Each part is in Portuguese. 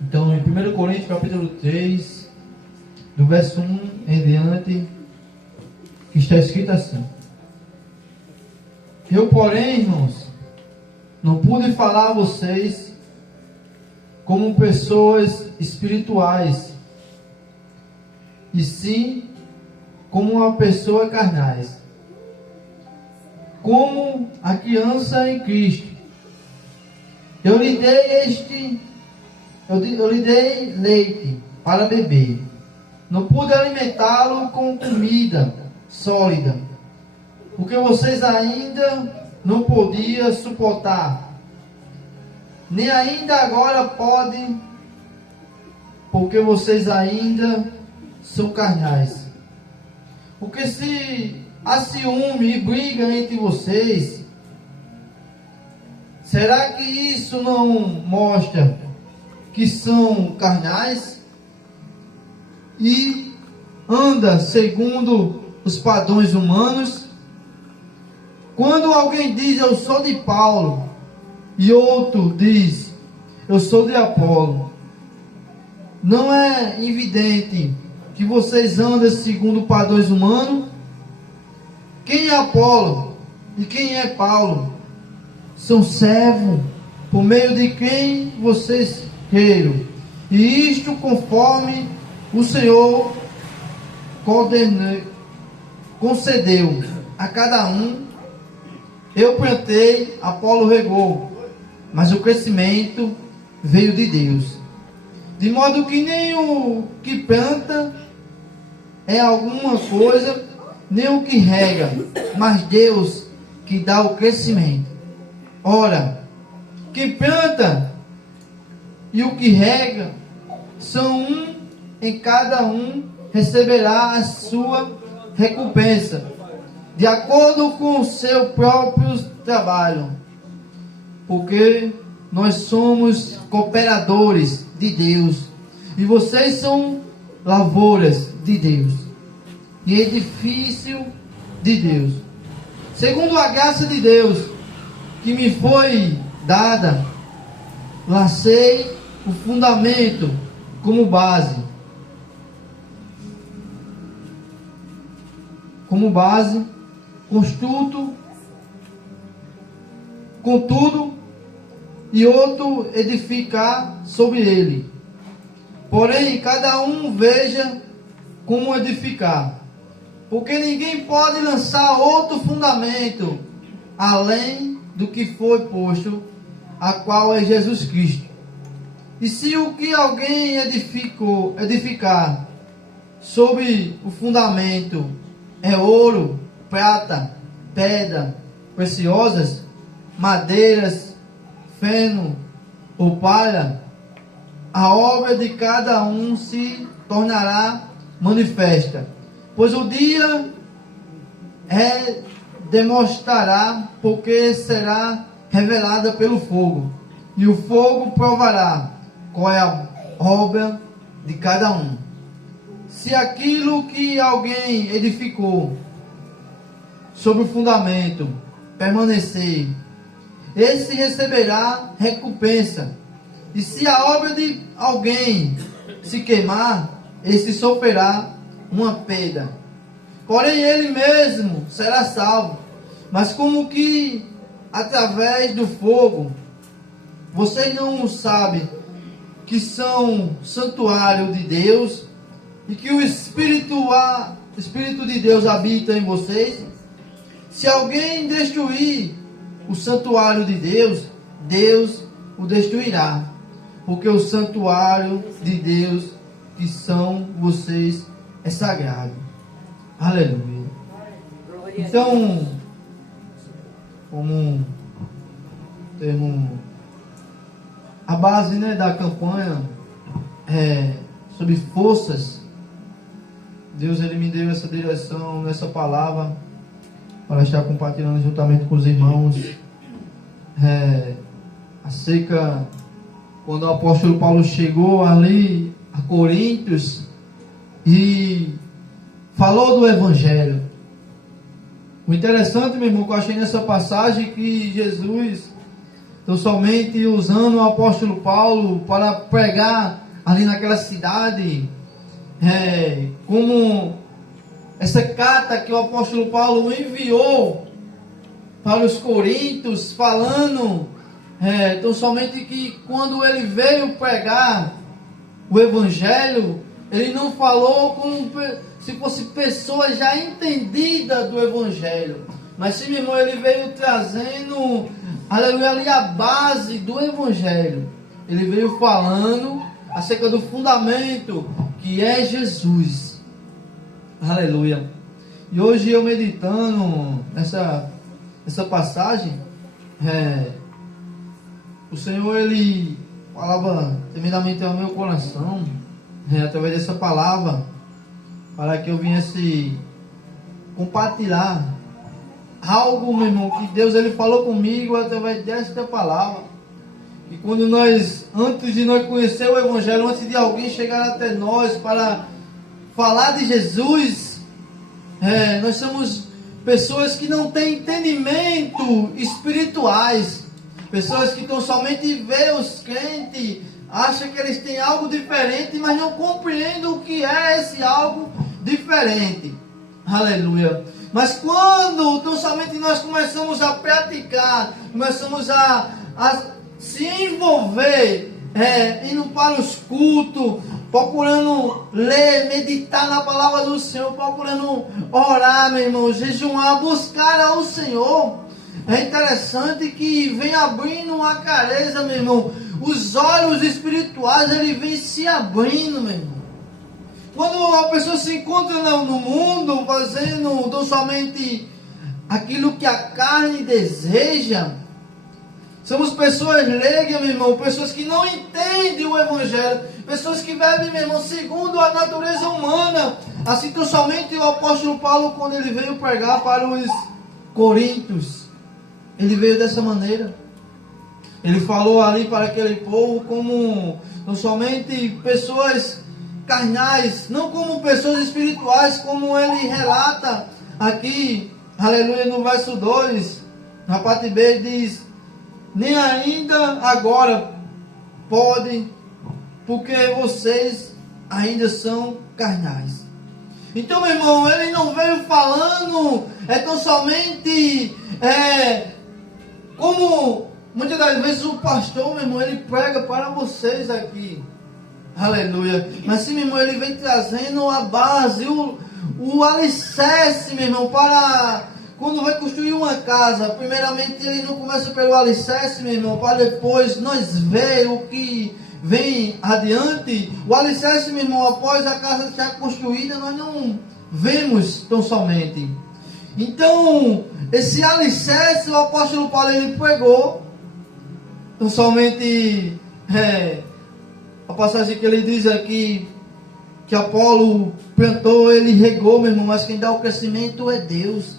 Então, em 1 Coríntios capítulo 3, do verso 1 em diante, que está escrito assim: Eu, porém, irmãos, não pude falar a vocês como pessoas espirituais, e sim como uma pessoa carnais, como a criança em Cristo. Eu lhe dei leite para beber. Não pude alimentá-lo com comida sólida, porque vocês ainda não podiam suportar, nem ainda agora podem, porque vocês ainda são carnais. Porque se há ciúme e briga entre vocês, será que isso não mostra que são carnais e anda segundo os padrões humanos? Quando alguém diz eu sou de Paulo e outro diz eu sou de Apolo, não é evidente que vocês andam segundo padrões humanos? Quem é Apolo e quem é Paulo? São servos por meio de quem vocês creram, e isto conforme o Senhor concedeu a cada um. Eu plantei, Apolo regou, mas o crescimento veio de Deus. De modo que nem o que planta é alguma coisa, nem o que rega, mas Deus que dá o crescimento. Ora, quem planta e o que rega são um, em cada um receberá a sua recompensa, de acordo com o seu próprio trabalho. Porque nós somos cooperadores de Deus, e vocês são lavouras de Deus, e edifício de Deus. Segundo a graça de Deus que me foi dada, lancei o fundamento como base. Construto, contudo, e outro edificar sobre ele. Porém, cada um veja como edificar, porque ninguém pode lançar outro fundamento além do que foi posto, a qual é Jesus Cristo. E se o que alguém edificar sobre o fundamento é ouro, prata, pedra preciosas, madeiras, feno ou palha, a obra de cada um se tornará manifesta, pois o dia demonstrará, porque será revelada pelo fogo, e o fogo provará qual é a obra de cada um. Se aquilo que alguém edificou sobre o fundamento permanecer, esse receberá recompensa. E se a obra de alguém se queimar, esse sofrerá uma perda. Porém ele mesmo será salvo, mas como que através do fogo. Vocês não sabem que são santuário de Deus e que o Espírito de Deus habita em vocês? Se alguém destruir o santuário de Deus, Deus o destruirá, porque o santuário de Deus, que são vocês, é sagrado. Aleluia. Então, como temos a base, né, da campanha sobre forças, Deus ele me deu essa direção nessa palavra para estar compartilhando juntamente com os irmãos acerca quando o apóstolo Paulo chegou ali a Coríntios e falou do Evangelho. O interessante, meu irmão, que eu achei nessa passagem que Jesus Então, somente usando o apóstolo Paulo para pregar ali naquela cidade, como essa carta que o apóstolo Paulo enviou para os coríntios, falando, então somente que quando ele veio pregar o evangelho, ele não falou como se fosse pessoa já entendida do evangelho, mas sim, meu irmão, ele veio trazendo, aleluia, ali a base do evangelho. Ele veio falando acerca do fundamento que é Jesus. Aleluia. E hoje eu meditando nessa passagem, o Senhor, ele falava tremendamente ao meu coração, através dessa palavra, para que eu viesse compartilhar algo, meu irmão, que Deus ele falou comigo através desta palavra. E quando antes de nós conhecer o Evangelho, antes de alguém chegar até nós para falar de Jesus, nós somos pessoas que não têm entendimento espirituais, pessoas que estão somente vê os crentes, acham que eles têm algo diferente, mas não compreendem o que é esse algo diferente. Aleluia. Mas quando tão somente nós começamos a praticar, começamos a se envolver, indo para os cultos, procurando ler, meditar na palavra do Senhor, procurando orar, meu irmão, jejuar, buscar ao Senhor, é interessante que vem abrindo uma clareza, meu irmão, os olhos espirituais, ele vem se abrindo, meu irmão. Quando a pessoa se encontra no mundo, fazendo tão somente aquilo que a carne deseja, somos pessoas leigas, meu irmão, pessoas que não entendem o Evangelho, pessoas que vivem, meu irmão, segundo a natureza humana. Assim tão somente o apóstolo Paulo, quando ele veio pregar para os coríntios, ele veio dessa maneira. Ele falou ali para aquele povo como não somente pessoas carnais, não como pessoas espirituais, como ele relata aqui, aleluia, no verso 2, na parte B, diz: nem ainda agora podem, porque vocês ainda são carnais. Então, meu irmão, ele não veio falando tão somente como muitas das vezes o pastor, meu irmão, ele prega para vocês aqui. Aleluia. Mas sim, meu irmão, ele vem trazendo a base, o alicerce, meu irmão, para quando vai construir uma casa. Primeiramente, ele não começa pelo alicerce, meu irmão, para depois nós ver o que vem adiante. O alicerce, meu irmão, após a casa estar construída, nós não vemos tão somente. Então, esse alicerce, o apóstolo Paulo, ele pregou. Tão somente a passagem que ele diz aqui, que Apolo plantou, ele regou, meu irmão, mas quem dá o crescimento é Deus.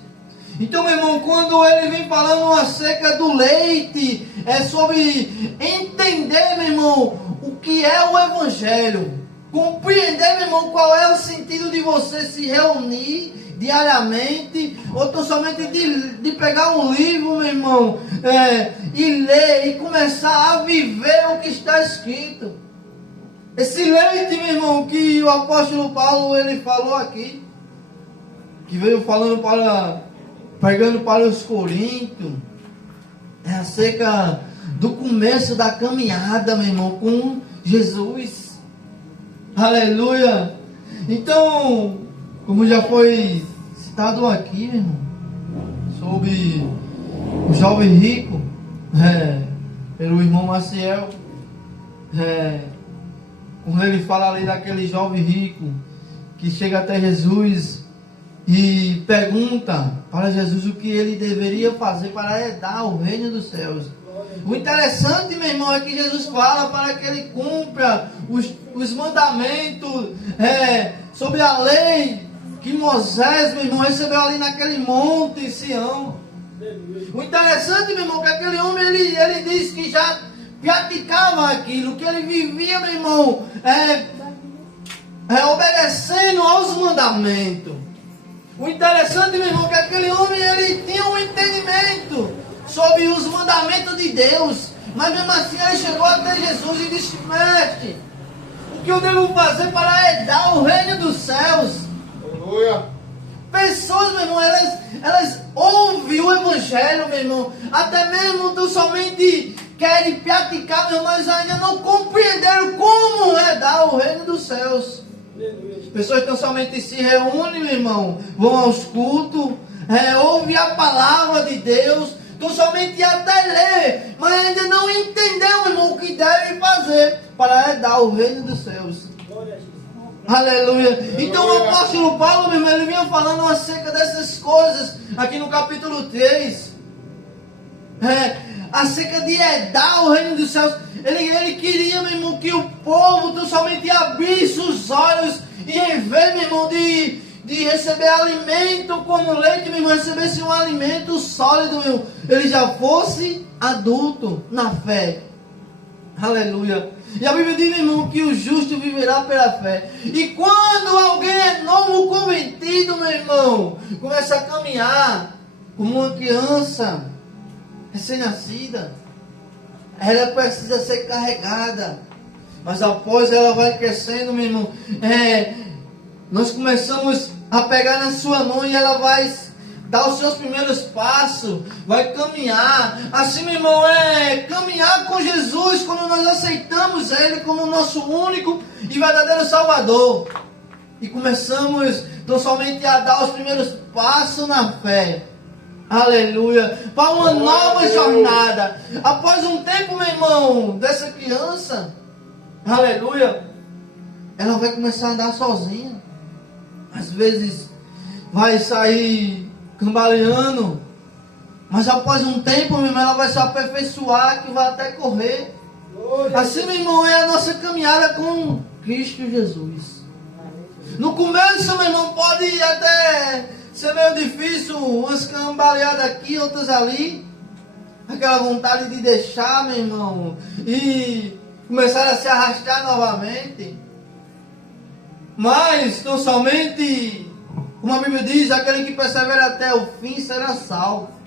Então, meu irmão, quando ele vem falando acerca do leite, é sobre entender, meu irmão, o que é o Evangelho. Compreender, meu irmão, qual é o sentido de você se reunir diariamente, ou tão somente de pegar um livro, meu irmão, e ler, e começar a viver o que está escrito. Esse leite, meu irmão, que o apóstolo Paulo, ele falou aqui, que veio pregando para os coríntios, é acerca do começo da caminhada, meu irmão, com Jesus. Aleluia. Então, como já foi citado aqui, meu irmão, sobre o jovem rico, pelo irmão Maciel, quando ele fala ali daquele jovem rico que chega até Jesus e pergunta para Jesus o que ele deveria fazer para herdar o reino dos céus. O interessante, meu irmão, é que Jesus fala para que ele cumpra os mandamentos sobre a lei que Moisés, meu irmão, recebeu ali naquele monte em Sião. O interessante, meu irmão, é que aquele homem, ele diz que já praticava aquilo, que ele vivia, meu irmão, obedecendo aos mandamentos. O interessante, meu irmão, é que aquele homem, ele tinha um entendimento sobre os mandamentos de Deus. Mas mesmo assim ele chegou até Jesus e disse: mestre, o que eu devo fazer para herdar o reino dos céus? Aleluia. Pessoas, meu irmão, elas ouvem o evangelho, meu irmão, até mesmo tão somente querem praticar, meu irmão, mas ainda não compreenderam como herdar o reino dos céus. Pessoas tão somente se reúnem, meu irmão, vão aos cultos, ouvem a palavra de Deus, tão somente até ler, mas ainda não entendeu, meu irmão, o que deve fazer para herdar o reino dos céus. Aleluia. Então o apóstolo Paulo, meu irmão, ele vinha falando acerca dessas coisas aqui no capítulo 3. Acerca de herdar o reino dos céus. Ele queria, meu irmão, que o povo tão somente abrisse os olhos e em vez, meu irmão, de receber alimento como leite, meu irmão, recebesse um alimento sólido, meu irmão, ele já fosse adulto na fé. Aleluia. E a Bíblia diz, meu irmão, que o justo viverá pela fé. E quando alguém é novo convertido, meu irmão, começa a caminhar como uma criança recém-nascida, ela precisa ser carregada. Mas após ela vai crescendo, meu irmão, nós começamos a pegar na sua mão e ela vai dar os seus primeiros passos, vai caminhar. Assim, meu irmão, caminhar com Jesus quando nós aceitamos Ele como nosso único e verdadeiro Salvador. E começamos então somente a dar os primeiros passos na fé. Aleluia. Para uma nova jornada. Após um tempo, meu irmão, dessa criança, aleluia, ela vai começar a andar sozinha. Às vezes vai sair cambaleando, mas após um tempo, meu irmão, ela vai se aperfeiçoar, que vai até correr. Assim, meu irmão, é a nossa caminhada com Cristo Jesus. No começo, meu irmão, pode até ser meio difícil, umas cambaleadas aqui, outras ali, aquela vontade de deixar, meu irmão, e começar a se arrastar novamente. Mas, tão somente, como a Bíblia diz, aquele que persevera até o fim será salvo.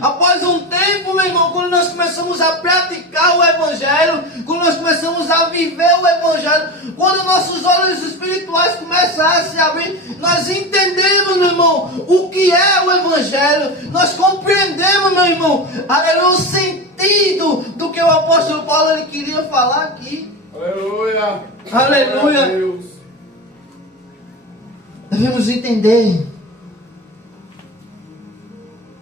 Após um tempo, meu irmão, quando nós começamos a praticar o Evangelho, quando nós começamos a viver o Evangelho, quando nossos olhos espirituais começam a se abrir, nós entendemos, meu irmão, o que é o Evangelho. Nós compreendemos, meu irmão, aleluia, o sentido do que o apóstolo Paulo ele queria falar aqui. Aleluia. Aleluia. Deus. Devemos entender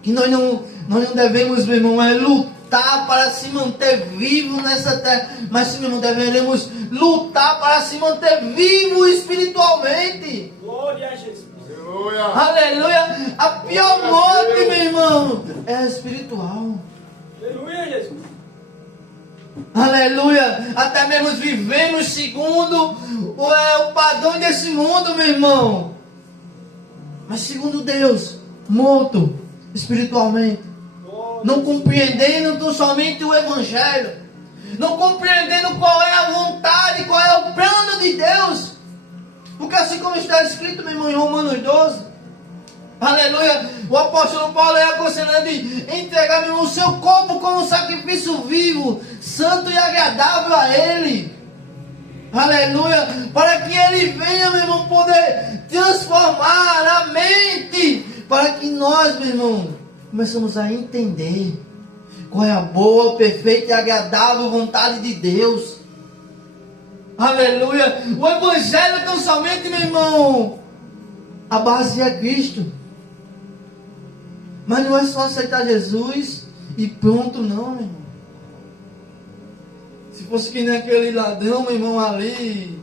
que nós não devemos, meu irmão, lutar para se manter vivo nessa terra, mas sim, meu irmão, devemos lutar para se manter vivo espiritualmente. Glória a Jesus. Aleluia. Aleluia. A pior morte, meu irmão, é a espiritual. Aleluia, Jesus. Aleluia. Até mesmo vivemos segundo o padrão desse mundo, meu irmão, mas segundo Deus, morto espiritualmente, não compreendendo tão somente o Evangelho, não compreendendo qual é a vontade, qual é o plano de Deus, porque assim como está escrito, meu irmão, em Romanos 12, aleluia, o apóstolo Paulo é aconselhando de entregar, meu irmão, o seu corpo como um sacrifício vivo, santo e agradável a Ele, aleluia, para que Ele venha, meu irmão, poder transformar a mente, para que nós, meu irmão, começamos a entender qual é a boa, perfeita e agradável vontade de Deus. Aleluia. O Evangelho tão somente, meu irmão, a base é Cristo. Mas não é só aceitar Jesus e pronto, não, meu irmão. Se fosse que nem aquele ladrão, meu irmão, ali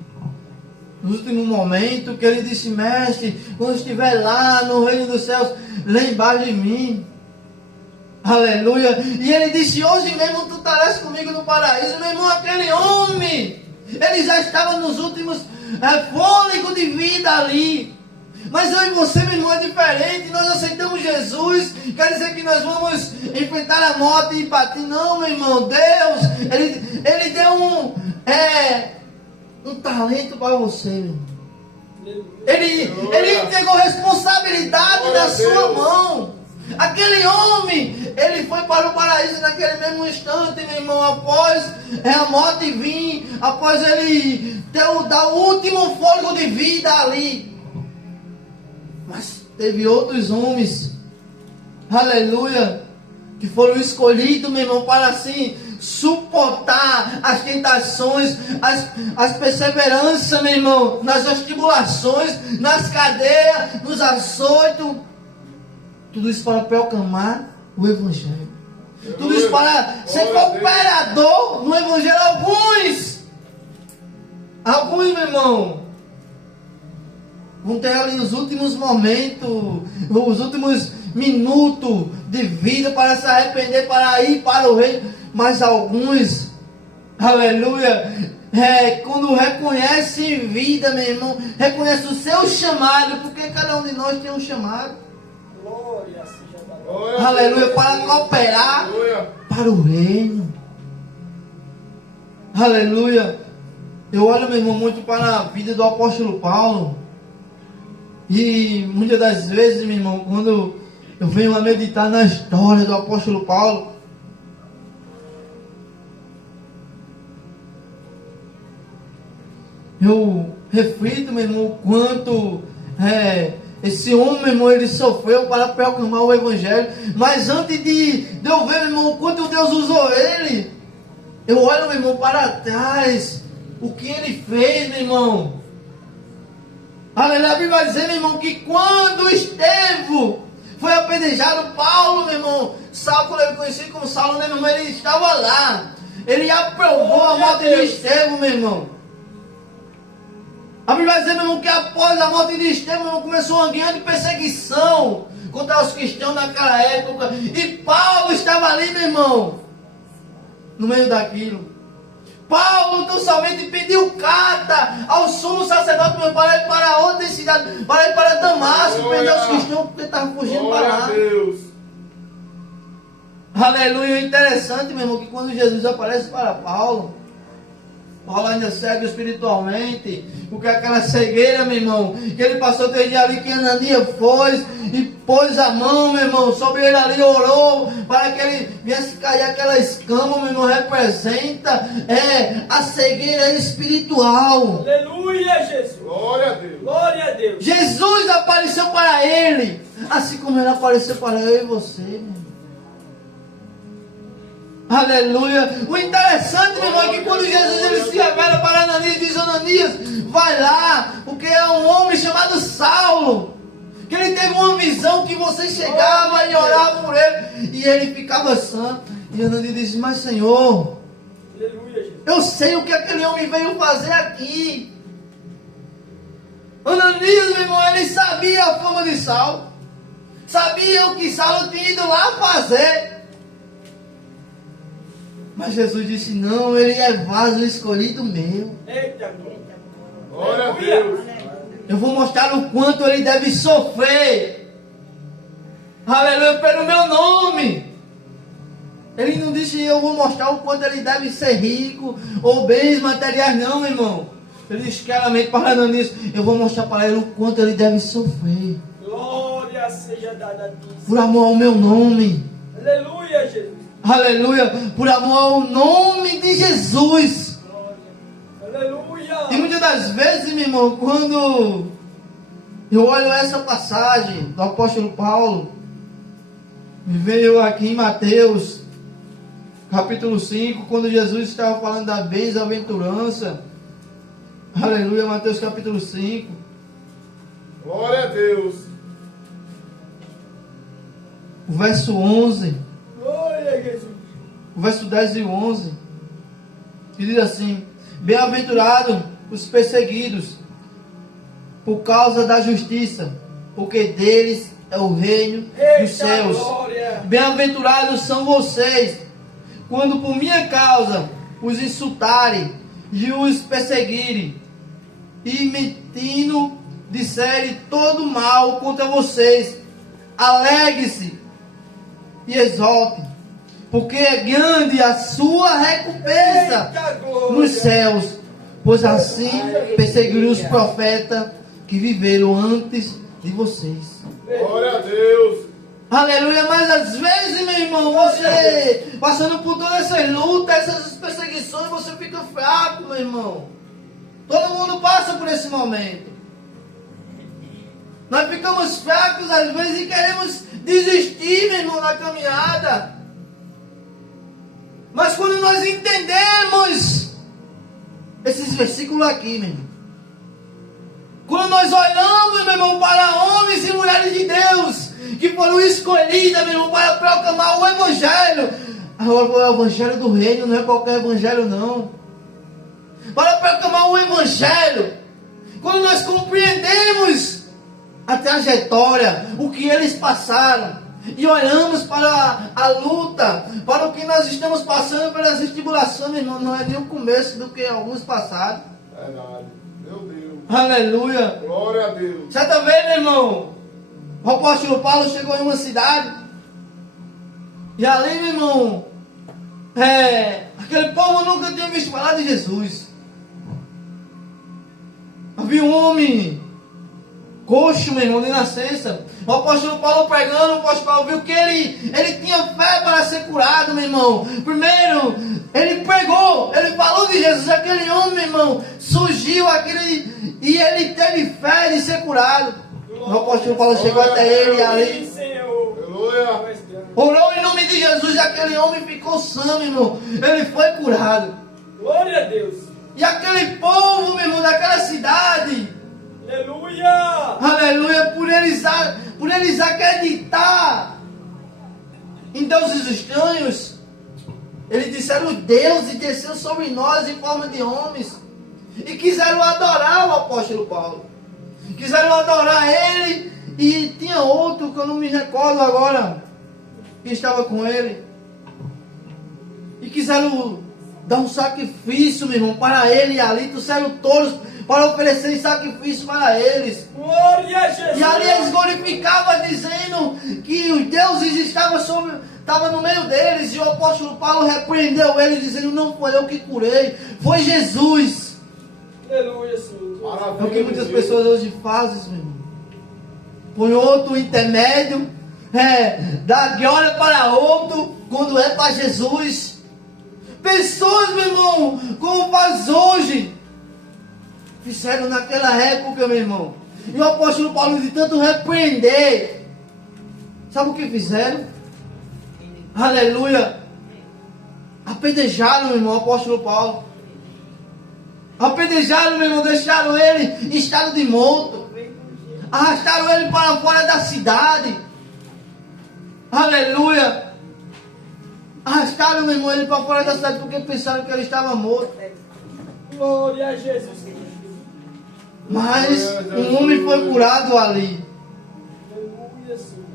no último momento, que ele disse: mestre, quando estiver lá no reino dos céus, lembrar de mim. Aleluia. E ele disse: hoje mesmo tu estarás comigo no paraíso. Meu irmão, aquele homem, ele já estava nos últimos fôlegos de vida ali. Mas eu e você, meu irmão, é diferente. Nós aceitamos Jesus, quer dizer que nós vamos enfrentar a morte e partir. Não, meu irmão, Deus, Ele deu um talento para você, meu irmão. Ele entregou responsabilidade na sua mão. Aquele homem, ele foi para o paraíso naquele mesmo instante, meu irmão, após a morte vir, após ele dar o último fôlego de vida ali. Mas teve outros homens, aleluia, que foram escolhidos, meu irmão, para assim suportar as tentações, as perseveranças, meu irmão, nas tribulações, nas cadeias, nos açoitos. Tudo isso para proclamar o Evangelho. Tudo isso para ser cooperador no Evangelho. Alguns, meu irmão, vão ter ali os últimos momentos, os últimos minutos de vida para se arrepender, para ir para o reino. Mas alguns, aleluia, quando reconhece vida, meu irmão, reconhece o seu chamado, porque cada um de nós tem um chamado. Glória seja dada. Aleluia, para cooperar para o reino. Aleluia. Eu olho, meu irmão, muito para a vida do apóstolo Paulo. E muitas das vezes, meu irmão, quando eu venho a meditar na história do apóstolo Paulo, eu reflito, meu irmão, o quanto esse homem, meu irmão, ele sofreu para proclamar o Evangelho. Mas antes de eu ver, meu irmão, o quanto Deus usou ele, eu olho, meu irmão, para trás, o que ele fez, meu irmão. Aleluia, a Bíblia vai dizer, meu irmão, que quando Estevão foi apedrejado, Paulo, meu irmão, Saulo, quando ele conhecido como Saulo, meu irmão, ele estava lá. Ele aprovou a morte de Estevão, meu irmão. A Bíblia vai dizer, meu irmão, que após a morte de Estevão, meu irmão, começou uma grande perseguição contra os cristãos naquela época. E Paulo estava ali, meu irmão, no meio daquilo. Paulo tão somente pediu carta ao sumo sacerdote, meu irmão, para ir para outra cidade, para ir para Damasco, prender os cristãos porque estavam fugindo para lá. Deus. Aleluia, interessante, meu irmão, que quando Jesus aparece para Paulo ainda segue espiritualmente, porque aquela cegueira, meu irmão, que ele passou 3 dias ali, que Ananias foi e pôs a mão, meu irmão, sobre ele ali, orou para que ele viesse cair aquela escama, meu irmão, representa a cegueira espiritual. Aleluia, Jesus. Glória a Deus. Glória a Deus. Jesus apareceu para ele, assim como ele apareceu para eu e você, meu irmão. Aleluia. O interessante, meu irmão, é que quando Jesus ele se revela para Ananias, diz: Ananias, vai lá, porque é um homem chamado Saulo, que ele teve uma visão que você chegava e orava por ele, e ele ficava santo. E Ananias disse: mas Senhor, Aleluia, Jesus. eu sei o que aquele homem veio fazer aqui. Ananias, meu irmão, ele sabia a fama de Saulo, sabia o que Saulo tinha ido lá fazer. Mas Jesus disse: não, ele é vaso escolhido meu. Eita, Glória a Deus. Eu vou mostrar o quanto ele deve sofrer. Aleluia, pelo meu nome. Ele não disse: eu vou mostrar o quanto ele deve ser rico ou bens materiais, não, meu irmão. Ele disse claramente para Ananias: eu vou mostrar para ele o quanto ele deve sofrer. glória seja dada a ti. Por amor ao meu nome. Aleluia, Jesus. Aleluia, por amor ao nome de Jesus. Aleluia. E muitas das vezes, meu irmão, quando eu olho essa passagem do apóstolo Paulo, me veio aqui em Mateus, capítulo 5, quando Jesus estava falando da bem-aventurança. Aleluia, Mateus capítulo 5. Glória a Deus. O verso 11. Glória a Jesus. O verso 10 e 11, que diz assim: bem-aventurados os perseguidos por causa da justiça, porque deles é o reino dos céus. Glória. Bem-aventurados são vocês, quando por minha causa os insultarem e os perseguirem, e mentindo disserem todo mal contra vocês. Alegre-se e exalte, porque é grande a sua recompensa Eita, glória. nos céus, pois assim perseguiram os profetas que viveram antes de vocês. Glória a Deus. Aleluia, mas às vezes, meu irmão, você passando por todas essas lutas, essas perseguições, você fica fraco, meu irmão. Todo mundo passa por esse momento. Nós ficamos fracos às vezes e queremos desistir, meu irmão, da caminhada. Mas quando nós entendemos esses versículos aqui, meu irmão, quando nós olhamos, meu irmão, para homens e mulheres de Deus, que foram escolhidas, meu irmão, para proclamar o Evangelho. O Evangelho do Reino não é qualquer Evangelho, não. Para proclamar o Evangelho. Quando nós compreendemos a trajetória, o que eles passaram, e olhamos para a luta, para o que nós estamos passando, pelas tribulações, meu irmão, não é nem o começo do que alguns passaram. Verdade. Meu Deus. Aleluia. Glória a Deus. Certa vez, meu irmão, o apóstolo Paulo chegou em uma cidade, e ali, meu irmão, aquele povo nunca tinha visto falar de Jesus. Havia um homem coxo, meu irmão, de nascença. O apóstolo Paulo pregando, o apóstolo Paulo viu que ele tinha fé para ser curado, meu irmão. Primeiro, ele pregou, ele falou de Jesus. Aquele homem, meu irmão, surgiu e ele teve fé de ser curado. O apóstolo Paulo chegou até ele e ali Aleluia. orou em nome de Jesus e aquele homem ficou sã, meu irmão. Ele foi curado. Glória a Deus. E aquele povo, meu irmão, daquela cidade, Aleluia. aleluia, por eles acreditar em deuses estranhos, eles disseram: Deus e desceu sobre nós em forma de homens, e quiseram adorar o apóstolo Paulo, quiseram adorar ele, e tinha outro que eu não me recordo agora, que estava com ele, e quiseram dar um sacrifício, meu irmão, para ele, e ali trouxeram touros para oferecer sacrifício para eles. Glória a Jesus. E ali eles glorificavam, dizendo que os deuses estavam no meio deles. E o apóstolo Paulo repreendeu eles, dizendo: não foi eu que curei, foi Jesus. Aleluia, Senhor. É o que muitas pessoas hoje fazem, meu irmão. Põe outro intermédio, de hora para outro, quando é para Jesus. Pessoas, meu irmão, como faz hoje, fizeram naquela época, meu irmão. E o apóstolo Paulo, de tanto repreender, sabe o que fizeram? Aleluia. Apedrejaram, meu irmão, o apóstolo Paulo. Apedrejaram, meu irmão, deixaram ele em estado de morto. Arrastaram ele para fora da cidade. Aleluia. Arrastaram, meu irmão, ele para fora da cidade porque pensaram que ele estava morto. Glória a Jesus. Mas um homem foi curado ali. Aleluia, Senhor.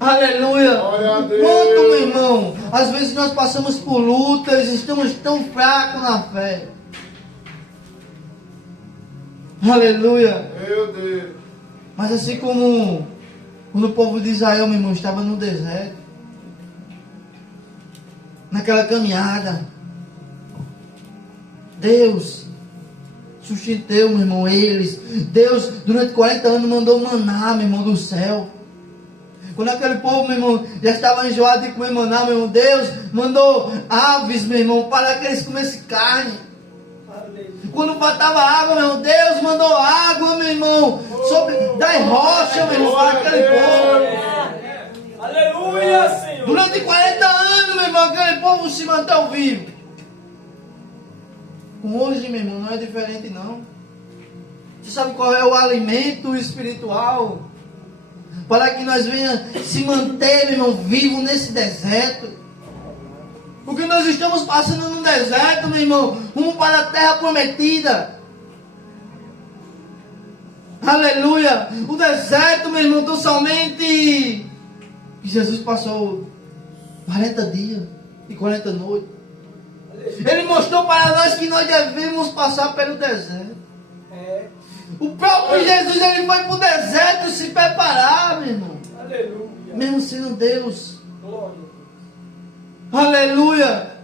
Aleluia. Glória a Deus. Quanto, meu irmão, às vezes nós passamos por lutas, estamos tão fracos na fé. Aleluia. Meu Deus. Mas assim como quando o povo de Israel, meu irmão, estava no deserto, naquela caminhada, Deus sustentou, meu irmão, eles. Deus, durante 40 anos, mandou maná, meu irmão, do céu. Quando aquele povo, meu irmão, já estava enjoado de comer maná, meu irmão, Deus mandou aves, meu irmão, para que eles comessem carne. Aleluia. Quando faltava água, meu irmão, Deus mandou água, meu irmão, das rochas, meu irmão, para aquele povo. Aleluia, Senhor. Durante 40 anos, meu irmão, aquele povo se manteve vivo. Hoje, meu irmão, não é diferente, não. Você sabe qual é o alimento espiritual para que nós venhamos se manter, meu irmão, vivo nesse deserto? Porque nós estamos passando num deserto, meu irmão, rumo para a terra prometida. Aleluia. O deserto, meu irmão, tão somente que Jesus passou 40 dias e 40 noites. Ele mostrou para nós que nós devemos passar pelo deserto. O próprio Jesus, ele foi para o deserto se preparar, meu irmão. Aleluia. Mesmo sendo Deus. Glória. Aleluia.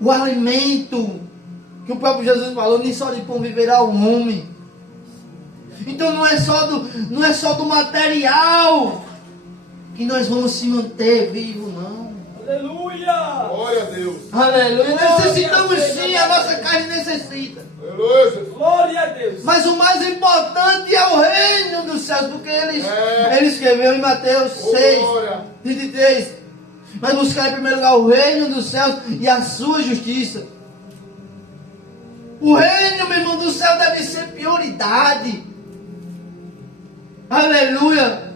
O alimento que o próprio Jesus falou: nem só de pão viverá o homem. Então não é só do material que nós vamos se manter vivo, não. Aleluia. Glória a Deus. Aleluia. Necessitamos Glória a sim, Deus. a nossa carne necessita. Aleluia, Jesus. Glória a Deus. Mas o mais importante é o reino dos céus, porque ele escreveu em Mateus Oh, 6, glória. 23. Mas buscar em primeiro lugar o reino dos céus e a sua justiça. O reino, meu irmão, do céu deve ser prioridade. Aleluia.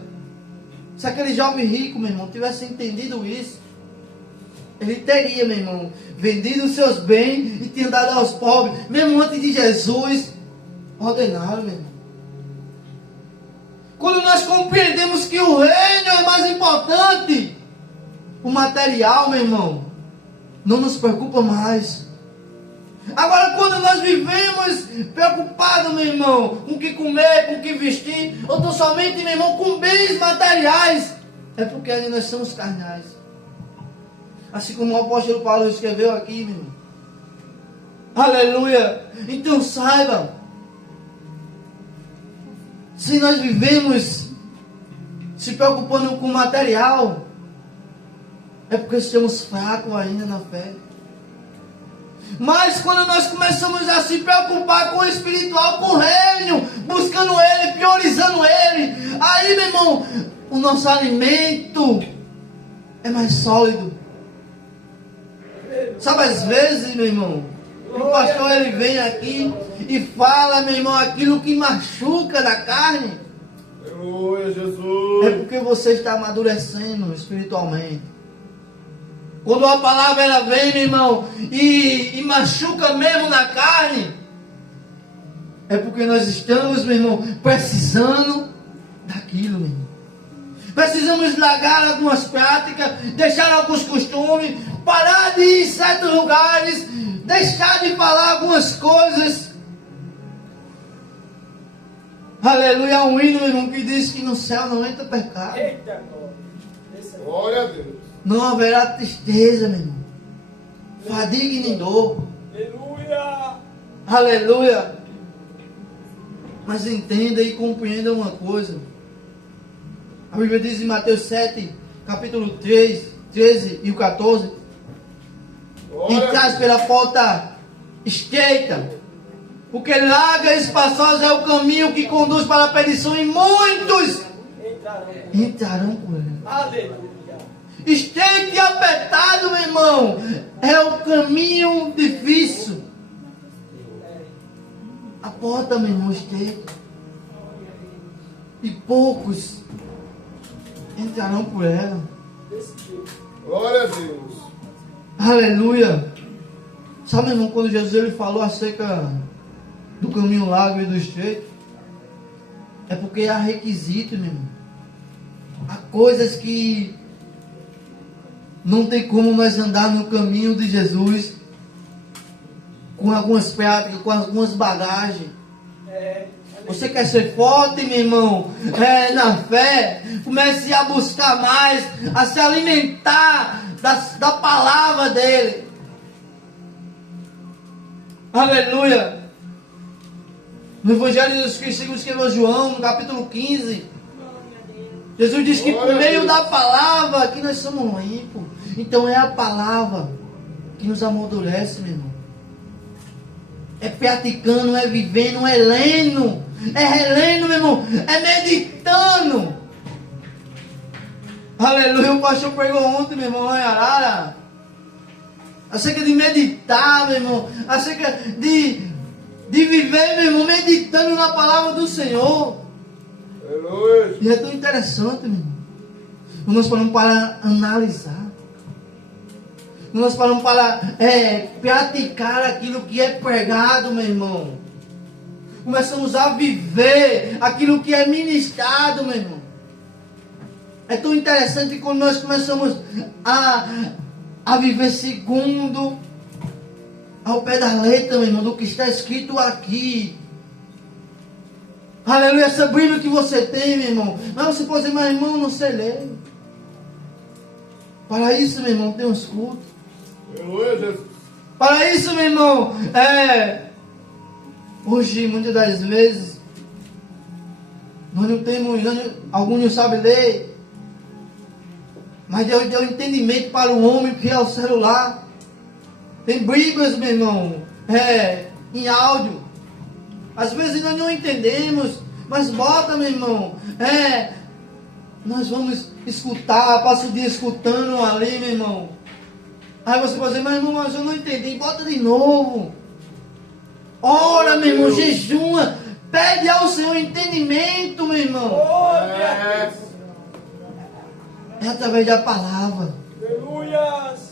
Se aquele jovem rico, meu irmão, tivesse entendido isso, ele teria, meu irmão, vendido os seus bens e tinha dado aos pobres, mesmo antes de Jesus ordenar, meu irmão. Quando nós compreendemos que o reino é mais importante, o material, meu irmão, não nos preocupa mais. Agora, quando nós vivemos preocupados, meu irmão, com o que comer, com o que vestir, ou tão somente, meu irmão, com bens materiais, é porque ainda nós somos carnais. Assim como o apóstolo Paulo escreveu aqui, meu irmão. Aleluia. Então saibam, se nós vivemos se preocupando com o material, é porque estamos fracos ainda na fé. Mas quando nós começamos a se preocupar com o espiritual, com o reino, buscando ele, priorizando ele, aí, meu irmão, o nosso alimento é mais sólido. Sabe, às vezes, meu irmão, o pastor ele vem aqui e fala, meu irmão, aquilo que machuca da carne, Aleluia, é Jesus. porque você está amadurecendo espiritualmente. Quando a palavra ela vem, meu irmão, e machuca mesmo na carne, é porque nós estamos, meu irmão, precisando daquilo, meu irmão. Precisamos largar algumas práticas, deixar alguns costumes, parar de ir em certos lugares, deixar de falar algumas coisas. Aleluia, há um hino, meu irmão, que diz que no céu não entra pecado. Eita, glória. Esse é Glória a Deus. Não haverá tristeza, meu irmão. Fadiga e nem dor. Aleluia. Aleluia. Mas entenda e compreenda uma coisa. A Bíblia diz em Mateus 7, capítulo 3, 13 e o 14. Glória a Entrai Deus. pela porta estreita, porque larga e espaçosa é o caminho que conduz para a perdição, e muitos entrarão por ele. Aleluia. Estreito e apertado, meu irmão, é o caminho difícil. A porta, meu irmão, estreita. E poucos entrarão por ela. Glória a Deus. Aleluia. Sabe, meu irmão, quando Jesus ele falou acerca do caminho largo e do estreito, é porque há requisitos, meu irmão. Há coisas que não tem como nós andar no caminho de Jesus com algumas práticas, com algumas bagagens. Você quer ser forte, meu irmão, na fé? Comece a buscar mais, a se alimentar da palavra dele. Aleluia. No Evangelho de Jesus Cristo, segundo escreveu João, no capítulo 15, Jesus diz que por meio da palavra que nós somos limpos. Então é a palavra que nos amadurece, meu irmão. É praticando, é vivendo, é lendo. É relendo, meu irmão. É meditando. Aleluia. O pastor pregou ontem, meu irmão, lá em Arara. Acerca de meditar, meu irmão. Acerca de viver, meu irmão, meditando na palavra do Senhor. Aleluia. E é tão interessante, meu irmão. Nós paramos para analisar. Nós paramos para praticar aquilo que é pregado, meu irmão. Começamos a viver aquilo que é ministrado, meu irmão. É tão interessante quando nós começamos a viver segundo ao pé da letra, meu irmão, do que está escrito aqui. Aleluia, essa Bíblia que você tem, meu irmão. Mas você pode dizer, mas irmão, não sei ler. Para isso, meu irmão, tem uns cultos. Aleluia, Jesus. Para isso, meu irmão, hoje, muitas das vezes, Nós não temos, alguns não sabem ler. Mas Deus deu entendimento para o homem que é o celular. Tem Bíblias, meu irmão, em áudio. Às vezes nós não entendemos, mas bota, meu irmão. Nós vamos escutar, passa o dia escutando ali, meu irmão. Aí você pode dizer, mas irmão, mas eu não entendi. Bota de novo. Ora, meu irmão, jejua. Pede ao Senhor entendimento, meu irmão. É através da palavra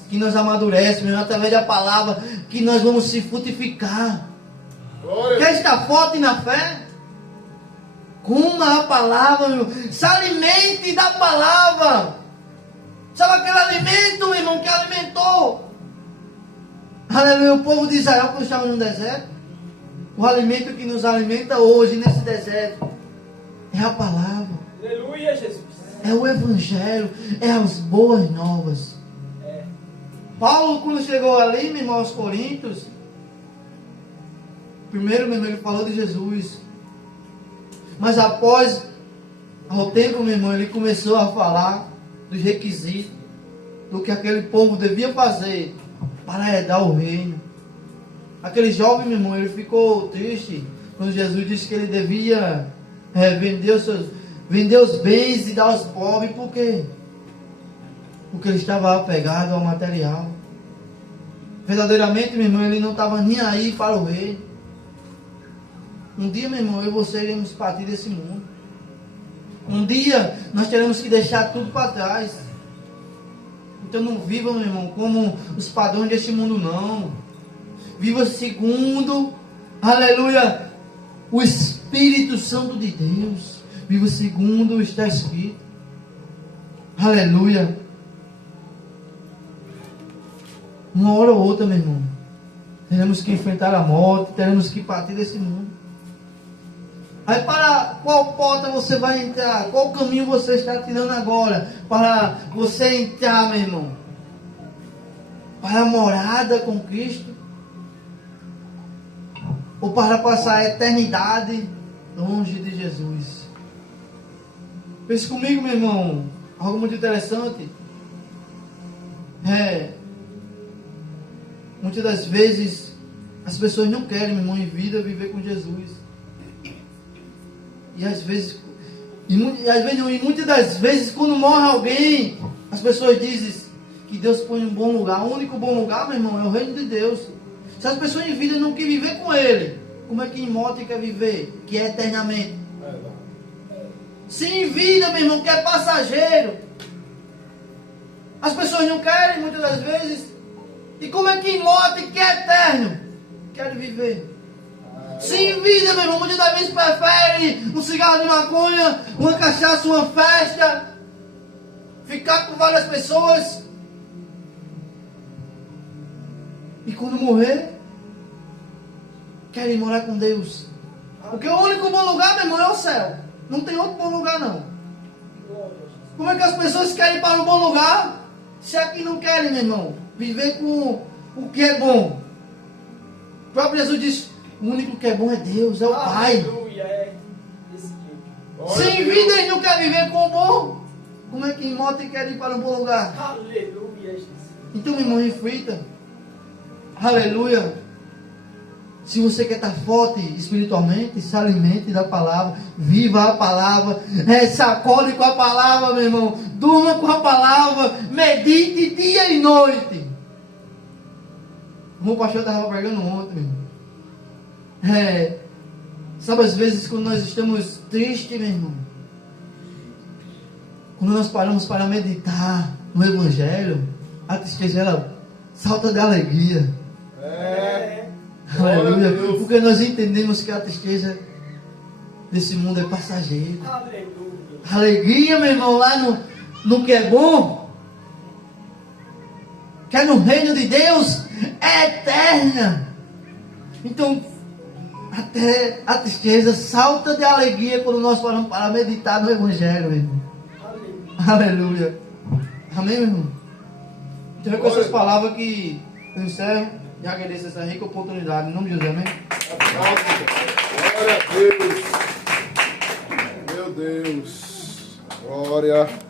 que nós amadurecemos, meu irmão. É através da palavra que nós vamos se frutificar. Quer estar forte na fé? Coma a palavra, meu irmão. Se alimente da palavra. Sabe aquele alimento, meu irmão, que alimentou? Aleluia, o povo de Israel quando estava no deserto. O alimento que nos alimenta hoje nesse deserto é a palavra. Aleluia, Jesus. É o evangelho, é as boas novas. Paulo, quando chegou ali, meu irmão, aos Coríntios, primeiro, meu irmão, ele falou de Jesus. Mas após, ao tempo, meu irmão, ele começou a falar dos requisitos, do que aquele povo devia fazer para herdar o reino. Aquele jovem, meu irmão, ele ficou triste quando Jesus disse que ele devia vender os bens e dar aos pobres. Por quê? Porque ele estava apegado ao material. Verdadeiramente, meu irmão, ele não estava nem aí para o reino. Um dia, meu irmão, eu e você iremos partir desse mundo. Um dia nós teremos que deixar tudo para trás. Então não viva, meu irmão, como os padrões deste mundo, não. Viva segundo, aleluia, o Espírito Santo de Deus. Viva segundo está escrito. Aleluia. Uma hora ou outra, meu irmão, teremos que enfrentar a morte, teremos que partir desse mundo. Aí para qual porta você vai entrar? Qual caminho você está tirando agora para você entrar, meu irmão? Para a morada com Cristo? Ou para passar a eternidade longe de Jesus? Pense comigo, meu irmão, algo muito interessante. Muitas das vezes as pessoas não querem, meu irmão, em vida viver com Jesus. E às vezes, muitas das vezes, quando morre alguém, as pessoas dizem que Deus põe um bom lugar. O único bom lugar, meu irmão, é o reino de Deus. Se as pessoas em vida não querem viver com Ele, como é que em morte quer viver? Que é eternamente. Se em vida, meu irmão, que é passageiro, as pessoas não querem, muitas das vezes. E como é que em morte, que é eterno, querem viver? Se em vida, meu irmão, muitas das vezes prefere um cigarro de maconha, uma cachaça, uma festa, ficar com várias pessoas. E quando morrer, querem morar com Deus. Porque o único bom lugar, meu irmão, é o céu. Não tem outro bom lugar, não. Como é que as pessoas querem ir para um bom lugar, se aqui não querem, meu irmão, viver com o que é bom? O próprio Jesus disse, o único que é bom é Deus, é o Pai. Aleluia, Se em vida eles não querem viver com o bom, como é que em morte querem ir para um bom lugar? Aleluia, Jesus. Então, meu irmão, reflita. Aleluia. Se você quer estar forte espiritualmente, se alimente da palavra. Viva a palavra. Sacode com a palavra, meu irmão. Durma com a palavra. Medite dia e noite. O meu pastor estava pregando ontem, meu irmão. Sabe, às vezes quando nós estamos tristes, meu irmão, quando nós paramos para meditar no Evangelho, a tristeza ela salta de alegria. Aleluia. Porque nós entendemos que a tristeza desse mundo é passageira. Aleluia. Alegria, meu irmão, lá no que é bom, que é no reino de Deus, é eterna. Então, até a tristeza salta de alegria quando nós paramos para meditar no Evangelho, meu irmão. Aleluia. Amém, meu irmão? Então é com essas palavras que eu encerro e agradeço essa rica oportunidade. Em nome de Jesus, amém? Glória a Deus. Meu Deus. Deus. Glória.